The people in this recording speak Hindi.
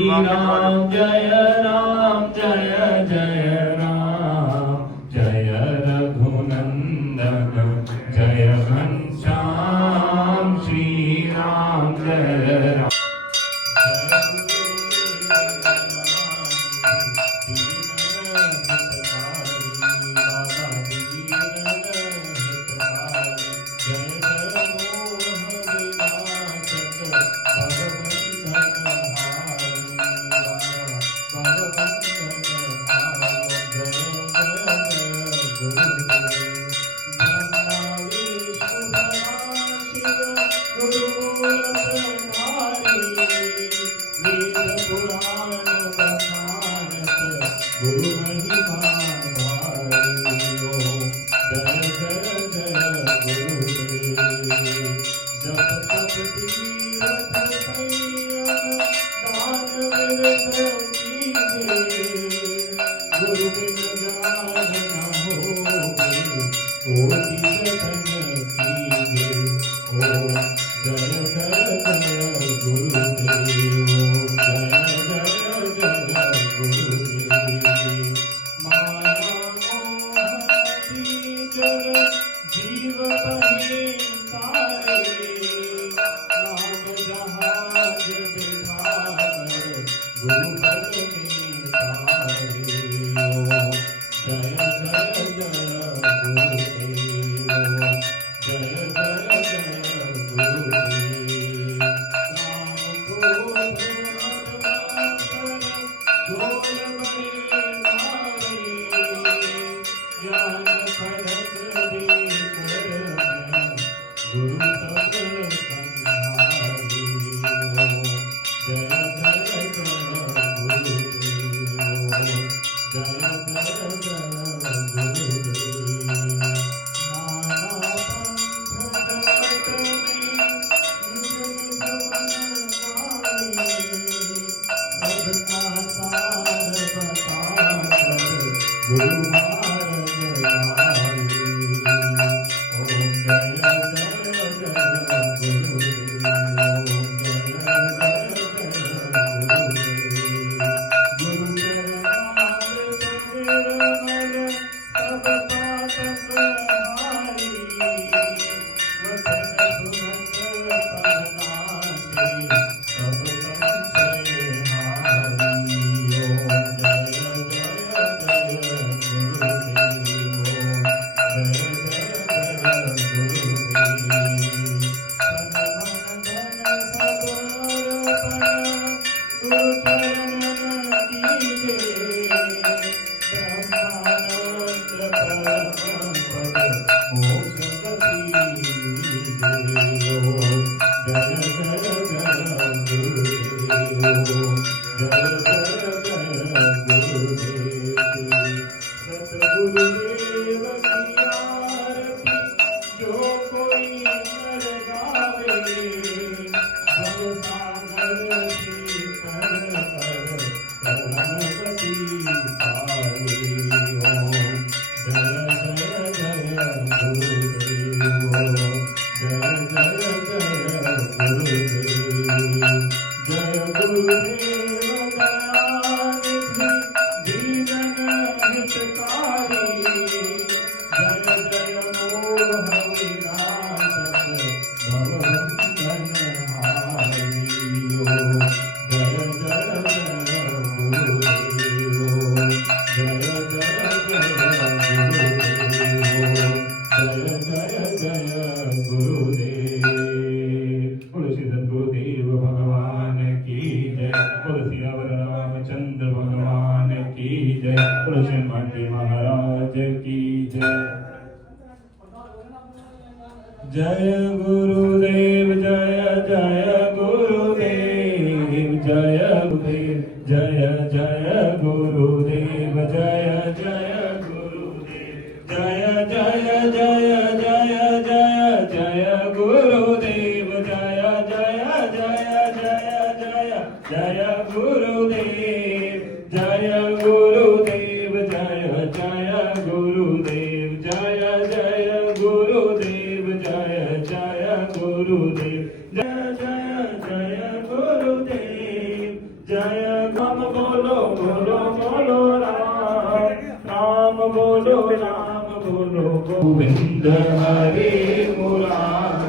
राम जय जय राम जय रघुनंदन जय घनश्याम श्री राम जय राम गुरु महिमा भारी ओम जय जय जय गुरुदेव जप तप तीरथ संयम दान विरत कीजिए गुरु बिन ज्ञान न होगे कोटि जतन कीजिए ओम जय जय जय गुरुदेव ओम जय जय जय गुरुदेव जीव बहे तारे नाम जहाज बिठाकर गुरु पद में तारे ओम जय जय जय गुरुदेव जय जय जय गुरुदेव राम क्रोध जोर बड़े ज्ञान खड़क गुरु तब संहारी ओम जय जय जय गुरुदेव जय जय जय गुरुदेव नाना पंथ जगत में निज निज सबका सार बताकर गुरु मार्ग लाई ओम जय जय जय गुरुदेव ओम जय जय जय गुरुदेव गुरु चरणार सिमरन सब पातक हारी वचन सुनत परनासी सब संशय हारी ओम जय जय जय गुरुदेव ओम जय सतगुरुदेव की आरती जो कोई नर गावे भव सागर शीतल कर शरणगति पावे ओम जय जय जय गुरुदेव जय जय जय गुरुदेव जय गुरुदेव दयानिधि दीनन हितकारी जय जय मोह विनाशक भवबंधन हारी ओम जय जय जय गुरुदेव जय जय जय गुरुदेव जय जय जय गुरुदेव बोलो श्री सद्गुरुदेव भगवान की जय बोलो श्री रामचंद्र भगवान की जय बोलो श्री हनुमान महाराज की जय जय गुरुदेव जय जय गुरुदेव जय गुरुदेव जय जय गुरुदेव जय जय गुरुदेव जय जय जय जय जय जय गुरुदेव जय जय जय जय जय जय गुरुदेव जय गुरुदेव जय जय गुरुदेव जय जय गुरुदेव जय जय गुरुदेव जय जय जय गुरुदेव जय राम बोलो बोलो बोलो राम राम बोलो गोविंद हरे मुरारी